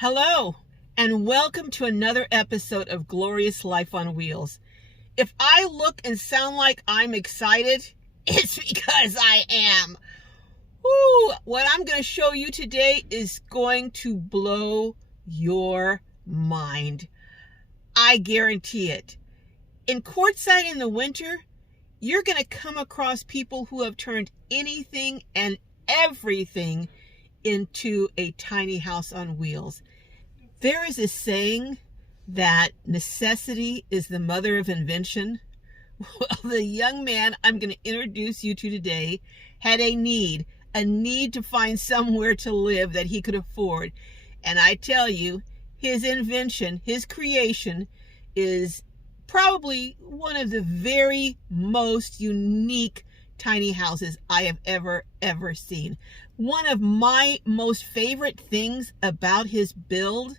Hello, and welcome to another episode of Glorious Life on Wheels. If I look and sound like I'm excited, it's because I am. Woo! What I'm going to show you today is going to blow your mind. I guarantee it. In Quartzsite in the winter, you're going to come across people who have turned anything and everything into a tiny house on wheels. There is a saying that necessity is the mother of invention. Well, the young man I'm going to introduce you to today had a need to find somewhere to live that he could afford. And I tell you, his invention, his creation is probably one of the very most unique tiny houses I have ever seen. One of my most favorite things about his build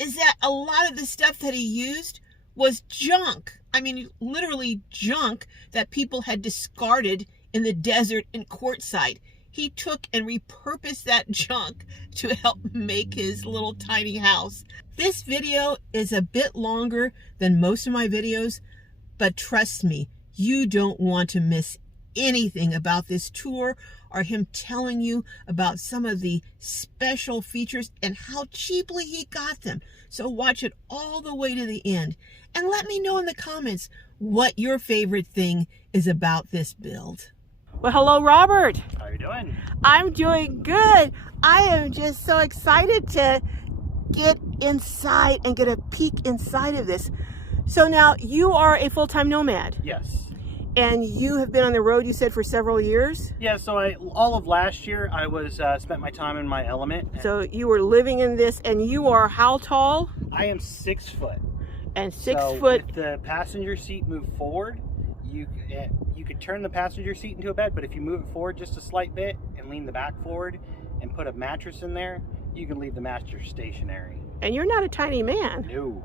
is that a lot of the stuff that he used was junk. I mean, literally junk that people had discarded in the desert in Quartzsite. He took and repurposed that junk to help make his little tiny house. This video is a bit longer than most of my videos, but trust me, you don't want to miss anything about this tour or him telling you about some of the special features and how cheaply he got them. So watch it all the way to the end and let me know in the comments what your favorite thing is about this build. Well, hello, Robert. How are you doing? I'm doing good. I am just so excited to get inside and get a peek inside of this. So now you are a full-time nomad. Yes. And you have been on the road, you said, for several years? Yeah, so all of last year I was spent my time in my element. So you were living in this, and you are how tall? I am 6 foot. And 6 so foot. If the passenger seat moved forward, you could turn the passenger seat into a bed, but if you move it forward just a slight bit and lean the back forward and put a mattress in there, you can leave the mattress stationary. And you're not a tiny man. No.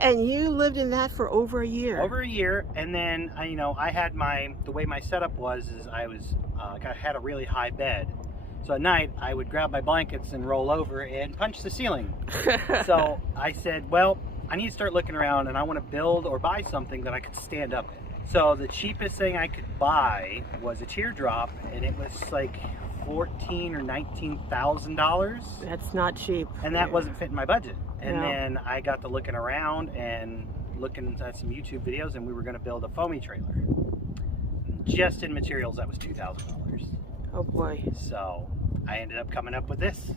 And you lived in that for over a year. Over a year, and then I had the way my setup was is I had a really high bed. So at night I would grab my blankets and roll over and punch the ceiling. So I said, well, I need to start looking around, and I want to build or buy something that I could stand up in. So the cheapest thing I could buy was a teardrop, and it was like $14,000 or $19,000. That's not cheap. And that wasn't fitting my budget. And No. then I got to looking around and looking at some YouTube videos, and we were going to build a foamy trailer. Just in materials, that was $2,000. Oh boy. So I ended up coming up with this.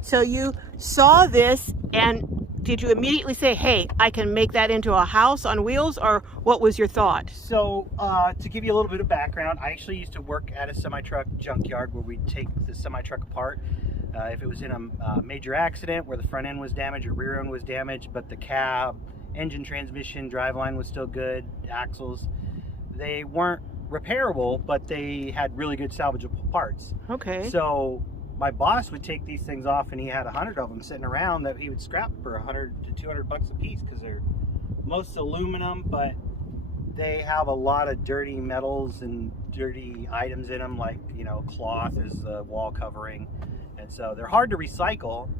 So you saw this, and did you immediately say, hey, I can make that into a house on wheels, or what was your thought? So to give you a little bit of background, I actually used to work at a semi-truck junkyard where we'd take the semi-truck apart. If it was in a major accident where the front end was damaged or rear end was damaged, but the cab, engine, transmission, driveline was still good, axles, they weren't repairable, but they had really good salvageable parts. Okay. So my boss would take these things off, and he had 100 of them sitting around that he would scrap for 100 to 200 bucks a piece, because they're most aluminum, but they have a lot of dirty metals and dirty items in them, like cloth is the wall covering, and so they're hard to recycle,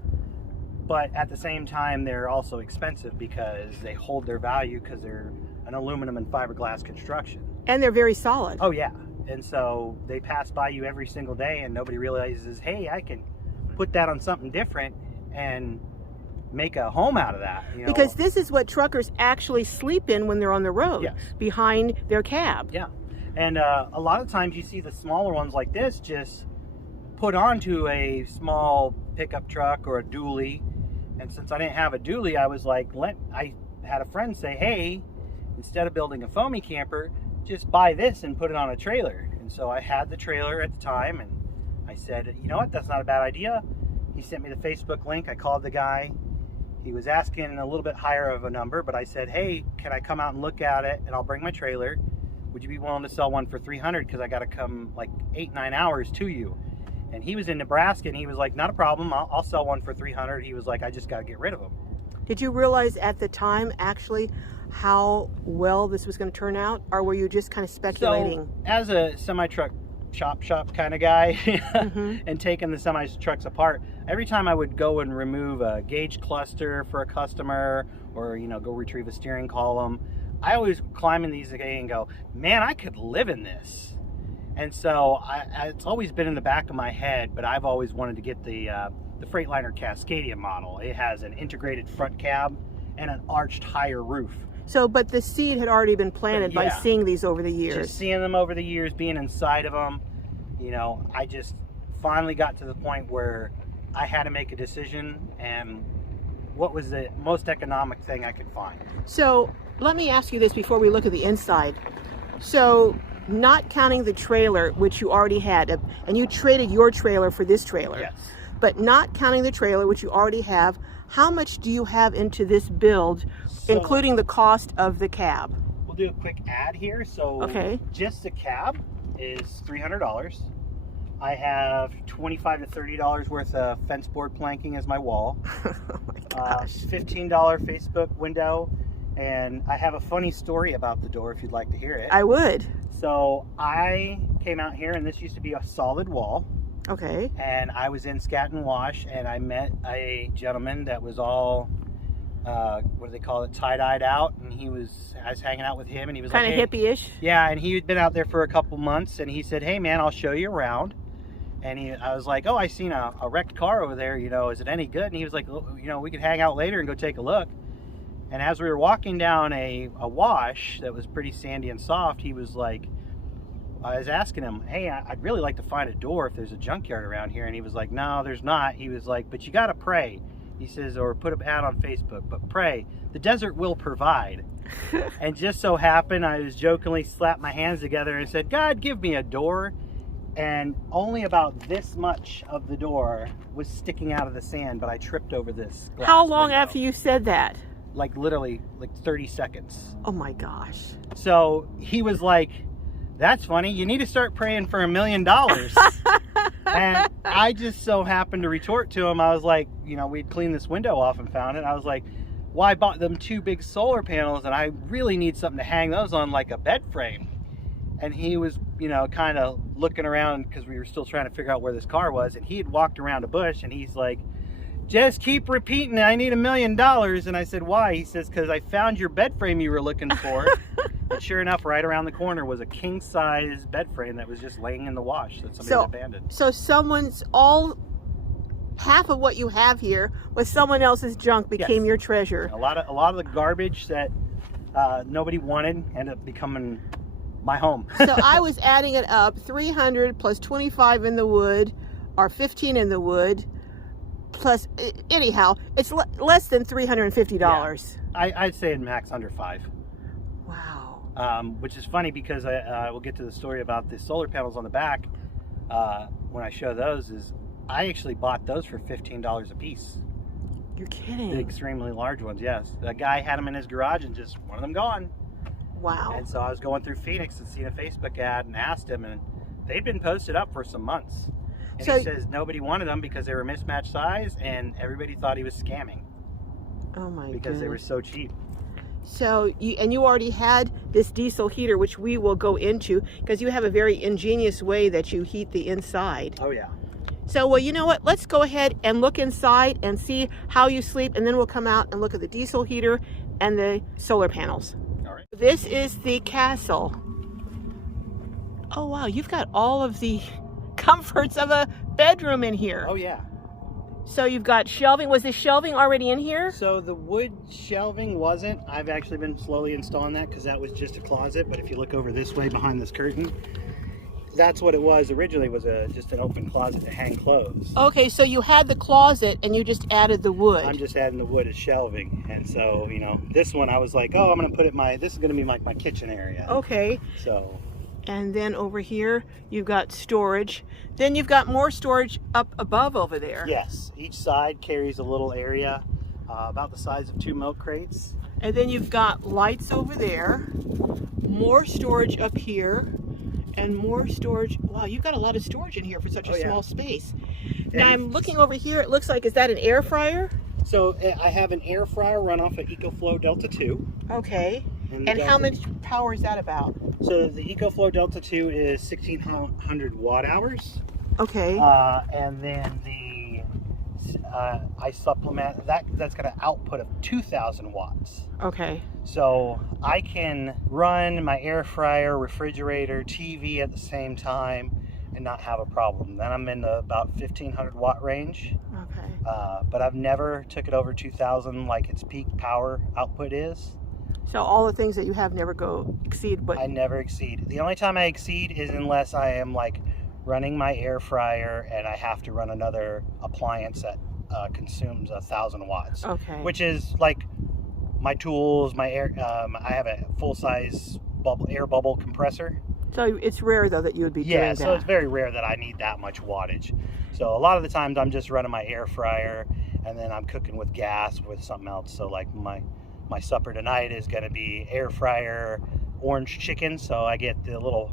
but at the same time they're also expensive because they hold their value because they're an aluminum and fiberglass construction. And they're very solid. Oh yeah. And so they pass by you every single day, and nobody realizes, hey, I can put that on something different and make a home out of that. Because this is what truckers actually sleep in when they're on the road. Yes. Behind their cab. Yeah. And a lot of times you see the smaller ones like this just put onto a small pickup truck or a dually. And since I didn't have a dually, I was like, I had a friend say, hey, instead of building a foamy camper, just buy this and put it on a trailer. And so I had the trailer at the time, and I said, you know what, that's not a bad idea. He sent me the Facebook link. I called the guy. He was asking a little bit higher of a number, but I said, hey, can I come out and look at it, and I'll bring my trailer. Would you be willing to sell one for $300, because I got to come like 8-9 hours to you? And he was in Nebraska, and he was like, not a problem, I'll sell one for $300. He was like, I just got to get rid of them. Did you realize at the time actually how well this was going to turn out, or were you just kind of speculating? So, as a semi-truck chop shop kind of guy Mm-hmm. and taking the semi trucks apart. Every time I would go and remove a gauge cluster for a customer, or go retrieve a steering column, I always climb in these again and go, man, I could live in this. And so it's always been in the back of my head, but I've always wanted to get the Freightliner Cascadia model. It has an integrated front cab and an arched higher roof. So, but the seed had already been planted by Yeah. seeing these over the years. Just seeing them over the years, being inside of them, I just finally got to the point where I had to make a decision, and what was the most economic thing I could find. So, let me ask you this before we look at the inside. So, not counting the trailer, which you already had, and you traded your trailer for this trailer. Yes. But not counting the trailer, which you already have, how much do you have into this build, including the cost of the cab? We'll do a quick ad here. So Okay. just the cab is $300. I have $25 to $30 worth of fence board planking as my wall. Oh my gosh. $15 Facebook window. And I have a funny story about the door if you'd like to hear it. I would. So I came out here, and this used to be a solid wall. Okay. And I was in Scat and Wash, and I met a gentleman that was all, what do they call it, tie-dyed out. And I was hanging out with him, and he was Kind like, of hippie-ish. yeah, and he had been out there for a couple months, and he said, hey man, I'll show you around. And I was like, oh, I seen a wrecked car over there, is it any good? And he was like, we could hang out later and go take a look. And as we were walking down a wash that was pretty sandy and soft, he was like, I was asking him, hey, I'd really like to find a door if there's a junkyard around here. And he was like, no, there's not. He was like, but you got to pray. He says, or put an ad on Facebook, but pray. The desert will provide. And just so happened, I was jokingly slapped my hands together and said, God, give me a door. And only about this much of the door was sticking out of the sand, but I tripped over this glass How long window. after you said that? Like literally like 30 seconds. Oh my gosh. So he was like, that's funny. You need to start praying for $1 million. And I just so happened to retort to him. I was like, we'd cleaned this window off and found it. I was like, well, I bought them 2 big solar panels, and I really need something to hang those on, like a bed frame. And he was, kind of looking around because we were still trying to figure out where this car was. And he had walked around a bush, and he's like, just keep repeating, I need $1 million. And I said, why? He says, because I found your bed frame you were looking for. And sure enough, right around the corner was a king-size bed frame that was just laying in the wash that somebody had abandoned. So half of what you have here was someone else's junk became your treasure. A lot of the garbage that nobody wanted ended up becoming my home. So I was adding it up, 300 plus 25 in the wood, or 15 in the wood, plus, anyhow, it's less than $350. Yeah. I'd say it max under 5. Wow. Which is funny because I will get to the story about the solar panels on the back. When I show those, I actually bought those for $15 a piece. You're kidding. The extremely large ones, yes. The guy had them in his garage and just one of them gone. Wow. And so I was going through Phoenix and seeing a Facebook ad and asked him, and they'd been posted up for some months. And So- he says nobody wanted them because they were mismatched size, and everybody thought he was scamming Oh my because they were goodness. so cheap. So you already had this diesel heater, which we will go into, because you have a very ingenious way that you heat the inside. Oh yeah. So, well, you know what? Let's go ahead and look inside and see how you sleep, and then we'll come out and look at the diesel heater and the solar panels. All right. This is the castle. Oh wow, you've got all of the comforts of a bedroom in here. Oh yeah. So you've got shelving. Was the shelving already in here? So the wood shelving wasn't. I've actually been slowly installing that because that was just a closet. But if you look over this way behind this curtain, that's what it was originally, was just an open closet to hang clothes. Okay, so you had the closet and you just added the wood. I'm just adding the wood as shelving. And so, this one I was like, oh, I'm going to put it this is going to be like my kitchen area. Okay. So. And then over here, you've got storage. Then you've got more storage up above over there. Yes, each side carries a little area about the size of 2 milk crates. And then you've got lights over there, more storage up here, and more storage. Wow, you've got a lot of storage in here for such a small space. Now I'm looking over here, it looks like, is that an air fryer? So I have an air fryer run off of EcoFlow Delta 2. Okay. And how much power is that about? So the EcoFlow Delta 2 is 1,600 watt hours. Okay. And then I supplement that's got an output of 2,000 watts. Okay. So I can run my air fryer, refrigerator, TV at the same time and not have a problem. Then I'm in the about 1,500 watt range. Okay. But I've never took it over 2,000 like its peak power output is. So all the things that you have never exceed, but I never exceed. The only time I exceed is unless I am like running my air fryer and I have to run another appliance that consumes 1,000 watts. Okay. Which is like my tools, my air. I have a full-size air bubble compressor. So it's rare though that you would be doing that. Yeah, so it's very rare that I need that much wattage. So a lot of the times I'm just running my air fryer and then I'm cooking with gas with something else. So like my supper tonight is going to be air fryer orange chicken. So I get the little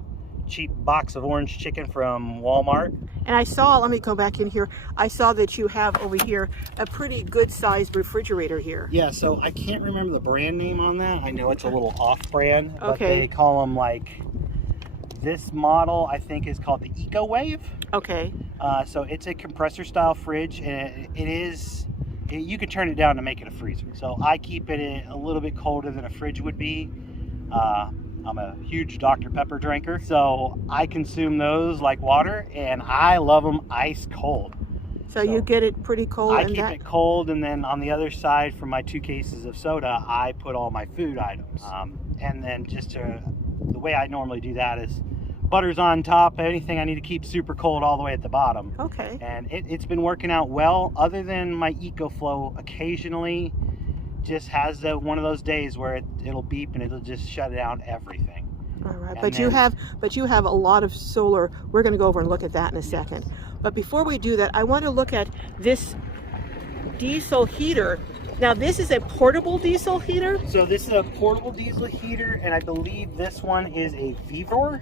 cheap box of orange chicken from Walmart. And I saw, let me go back in here, I saw that you have over here a pretty good sized refrigerator here. Yeah, so I can't remember the brand name on that. I know it's a little off-brand, but Okay. they call them like, this model I think is called the EcoWave. Okay. So it's a compressor style fridge, and you can turn it down to make it a freezer. So I keep it a little bit colder than a fridge would be. I'm a huge Dr. Pepper drinker, so I consume those like water, and I love them ice cold. So you get it pretty cold. I keep it cold, and then on the other side from my 2 cases of soda, I put all my food items. And then the way I normally do that is butter's on top, anything I need to keep super cold all the way at the bottom. Okay. And it's been working out well, other than my EcoFlow occasionally just has one of those days where it'll beep and it'll just shut down everything. All right, And but you have a lot of solar. We're going to go over and look at that in a second. But before we do that, I want to look at this diesel heater. Now this is a portable diesel heater? So this is a portable diesel heater, and I believe this one is a Vivor.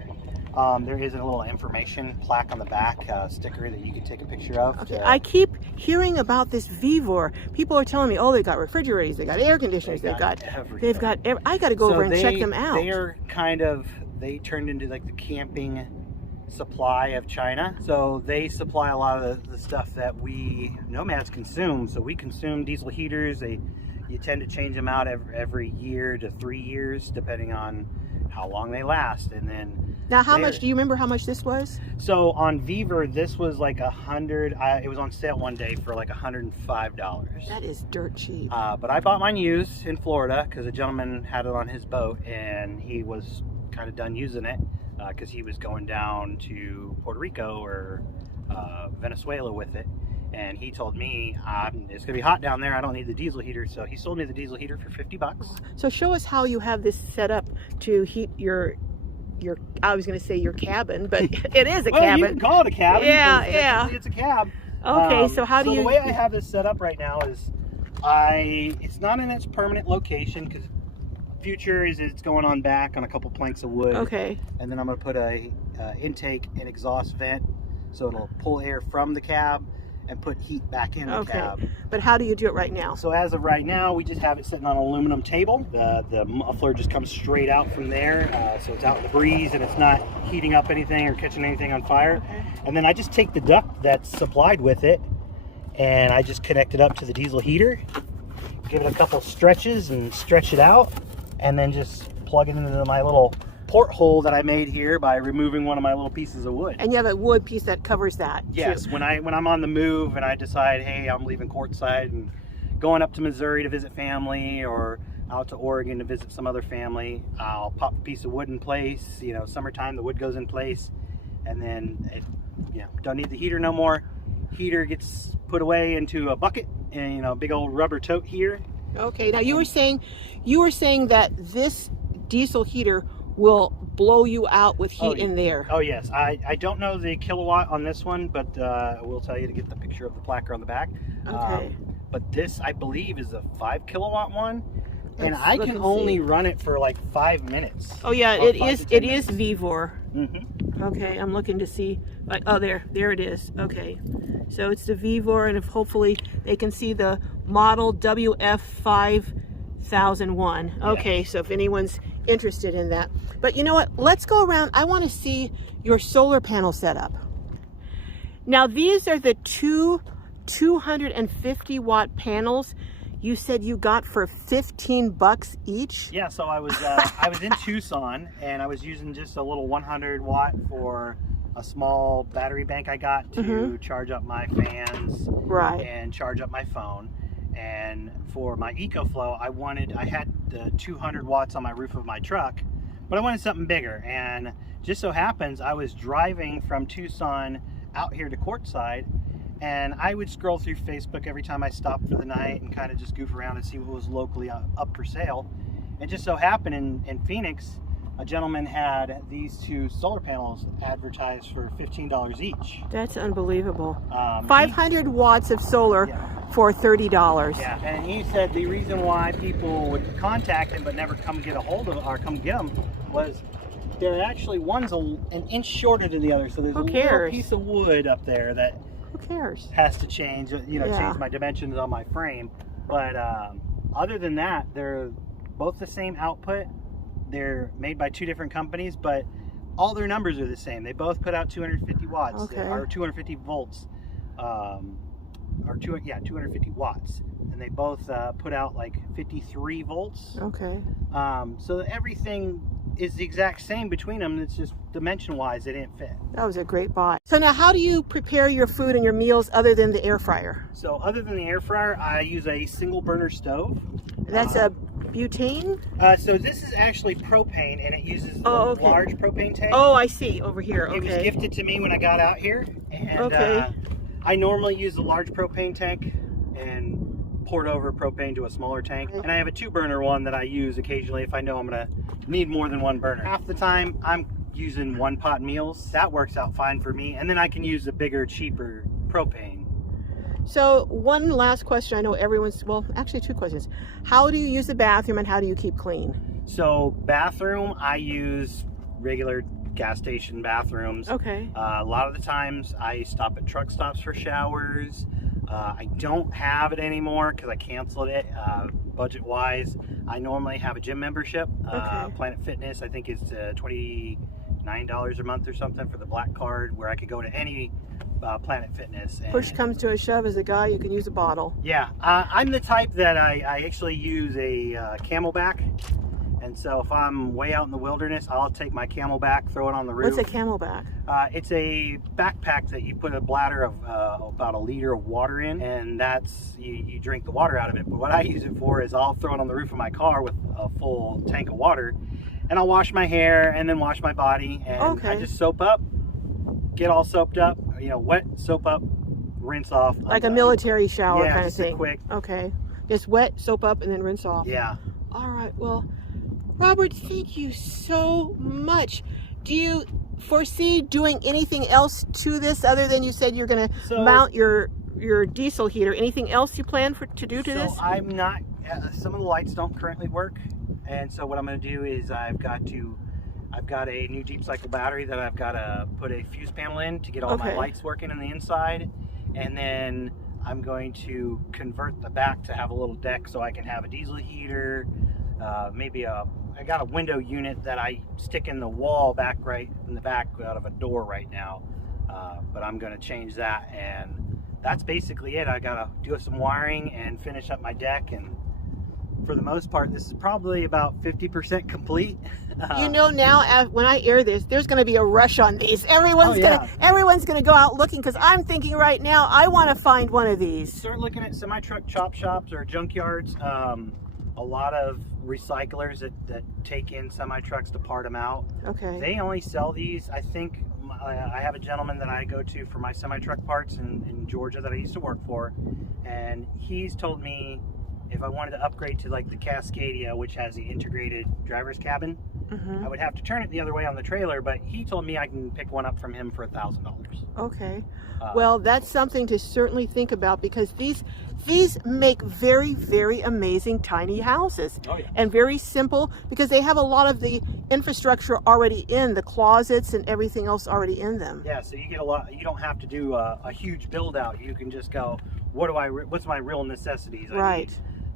There is a little information plaque on the back, sticker that you can take a picture of. Okay. I keep hearing about this Vivor. People are telling me, oh, they got refrigerators, they got air conditioners, they've got I got to go over and check them out. They are they turned into like the camping supply of China. So they supply a lot of the stuff that we nomads consume. So we consume diesel heaters. You tend to change them out every year to 3 years, depending on how long they last. And then now, how much do you remember how much this was? So on Vivor, this was like it was on sale one day for like $105. That is dirt cheap. But I bought mine used in Florida because a gentleman had it on his boat, and he was kind of done using it because he was going down to Puerto Rico or Venezuela with it. And he told me, it's gonna be hot down there, I don't need the diesel heater. So he sold me the diesel heater for $50. So show us how you have this set up to heat your I was gonna say your cabin, but it is a cabin. You can call it a cabin. Yeah. It's a cab. Okay, so how do you... So the way I have this set up right now is it's not in its permanent location, because future is it's going on back on a couple planks of wood. Okay. And then I'm gonna put a intake and exhaust vent, so it'll pull air from the cab and put heat back in the cab. But how do you do it right now? So as of right now, we just have it sitting on an aluminum table. The muffler just comes straight out from there, so it's out in the breeze and it's not heating up anything or catching anything on fire. Okay. And then I just take the duct that's supplied with it, and I just connect it up to the diesel heater, give it a couple stretches and stretch it out, and then just plug it into my little porthole that I made here by removing one of my little pieces of wood. And you have a wood piece that covers that. Yes, too. when I'm on the move and I decide, hey, I'm leaving Quartzsite and going up to Missouri to visit family, or out to Oregon to visit some other family, I'll pop a piece of wood in place. Summertime, the wood goes in place, and then don't need the heater no more. Heater gets put away into a bucket and a big old rubber tote here. Okay. Now you were saying that this diesel heater will blow you out with heat in there. Oh yes, I don't know the kilowatt on this one, but I will tell you to get the picture of the placard on the back. Okay. But this, I believe, is a 5 kilowatt one, and Let's I look can and only see. run it for like 5 minutes. Oh yeah, Or it 5 is. to 10 It is minutes. Vivor. Mm-hmm. Okay, I'm looking to see. Oh, there it is. Okay, so it's the Vivor, and if hopefully they can see the model 1001. Okay, so if anyone's interested in that. But you know what? Let's go around. I want to see your solar panel setup. Now, these are the two 250 watt panels you said you got for $15 each? Yeah, so I was in Tucson, and I was using just a little 100 watt for a small battery bank I got to charge up my fans and charge up my phone. And for my EcoFlow, I had the 200 watts on my roof of my truck, but I wanted something bigger. And just so happens I was driving from Tucson out here to Quartzsite, and I would scroll through Facebook every time I stopped for the night and kind of just goof around and see what was locally up for sale. And just so happened in Phoenix, a gentleman had these two solar panels advertised for $15 each. That's unbelievable. 500 watts of solar for $30. Yeah, and he said the reason why people would contact him but never come get a hold of or come get them was they're actually, one's an inch shorter than the other, so there's a little piece of wood up there that has to change, change my dimensions on my frame. But other than that, they're both the same output. They're made by two different companies, but all their numbers are the same. They both put out 250 watts, or 250 volts, or 250 watts, and they both put out like 53 volts. So everything is the exact same between them. It's just dimension-wise, they didn't fit. That was a great buy. So now, how do you prepare your food and your meals other than the air fryer? So other than the air fryer, I use a single burner stove. That's a butane? So this is actually propane, and it uses a large propane tank. Oh, I see, over here. It was gifted to me when I got out here, and I normally use a large propane tank and poured over propane to a smaller tank. And I have a 2-burner one that I use occasionally if I know I'm gonna need more than 1 burner. Half the time I'm using 1-pot meals. That works out fine for me, and then I can use the bigger, cheaper propane. So one last question. I know everyone's, well, actually 2 questions. How do you use the bathroom, and how do you keep clean? So bathroom, I use regular gas station bathrooms. A lot of the times I stop at truck stops for showers. I don't have it anymore because I canceled it budget wise. I normally have a gym membership. Planet Fitness, I think, is $29 a month or something for the black card, where I could go to any Planet Fitness. And push comes to a shove, as a guy, you can use a bottle. Yeah, I'm the type that I actually use a Camelback. And so if I'm way out in the wilderness, I'll take my Camelback, throw it on the roof. What's a Camelback? It's a backpack that you put a bladder of about 1 liter of water in, and that's, you drink the water out of it. But what I use it for is I'll throw it on the roof of my car with a full tank of water, and I'll wash my hair and then wash my body, and I just soap up, get all soaped up, wet, soap up, rinse off. Like a military shower kind of thing. Yeah, quick. Just wet, soap up, and then rinse off. Yeah. All right, well, Robert, thank you so much. Do you foresee doing anything else to this other than you said you're going to mount your diesel heater? Anything else you plan to do to this? So I'm not, some of the lights don't currently work, and so what I'm going to do is I've got a new deep cycle battery that I've got to put a fuse panel in to get all my lights working on the inside, and then I'm going to convert the back to have a little deck so I can have a diesel heater, I got a window unit that I stick in the wall right in the back out of a door right now, but I'm going to change that, and that's basically it. I got to do some wiring and finish up my deck, and for the most part, this is probably about 50% complete. Now when I air this, there's going to be a rush on these. Everyone's going to go out looking, because I'm thinking right now I want to find one of these. Start looking at semi-truck chop shops or junkyards. A lot of recyclers that take in semi-trucks to part them out. They only sell these, I think. I have a gentleman that I go to for my semi-truck parts in Georgia that I used to work for, and he's told me if I wanted to upgrade to like the Cascadia, which has the integrated driver's cabin, I would have to turn it the other way on the trailer, but he told me I can pick one up from him for $1,000. Well, that's something to certainly think about, because these make very, very amazing tiny houses. And very simple, because they have a lot of the infrastructure already in the closets and everything else already in them. Yeah, so you get a lot. You don't have to do a huge build out. You can just go, what's my real necessities? I need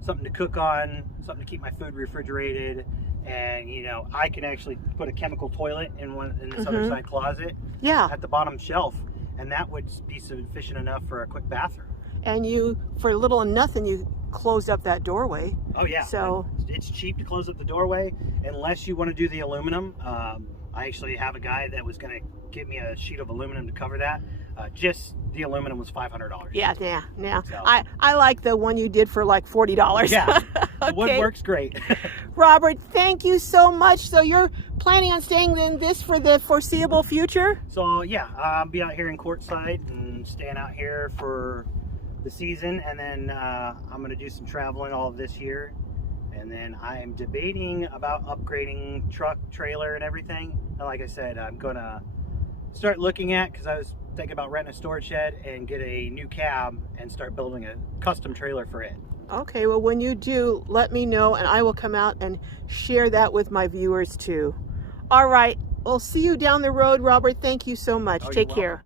something to cook on, something to keep my food refrigerated, and you know, I can actually put a chemical toilet in this other side closet at the bottom shelf, and that would be sufficient enough for a quick bathroom. And you, for little or nothing, you closed up that doorway. Oh yeah. So it's cheap to close up the doorway, unless you want to do the aluminum. I actually have a guy that was going to give me a sheet of aluminum to cover that. Just the aluminum was $500. Yeah. So, I like the one you did for like $40. Yeah, Okay. the wood works great. Robert, thank you so much. So you're planning on staying in this for the foreseeable future? So yeah, I'll be out here in Quartzsite and staying out here for the season, and then I'm going to do some traveling all of this year, and then I am debating about upgrading truck, trailer, and everything. And like I said, I'm going to start looking at, because I was thinking about renting a storage shed and get a new cab and start building a custom trailer for it. Okay, well, when you do, let me know, and I will come out and share that with my viewers too. All right, we'll see you down the road, Robert. Thank you so much. Oh, Take you're care. welcome.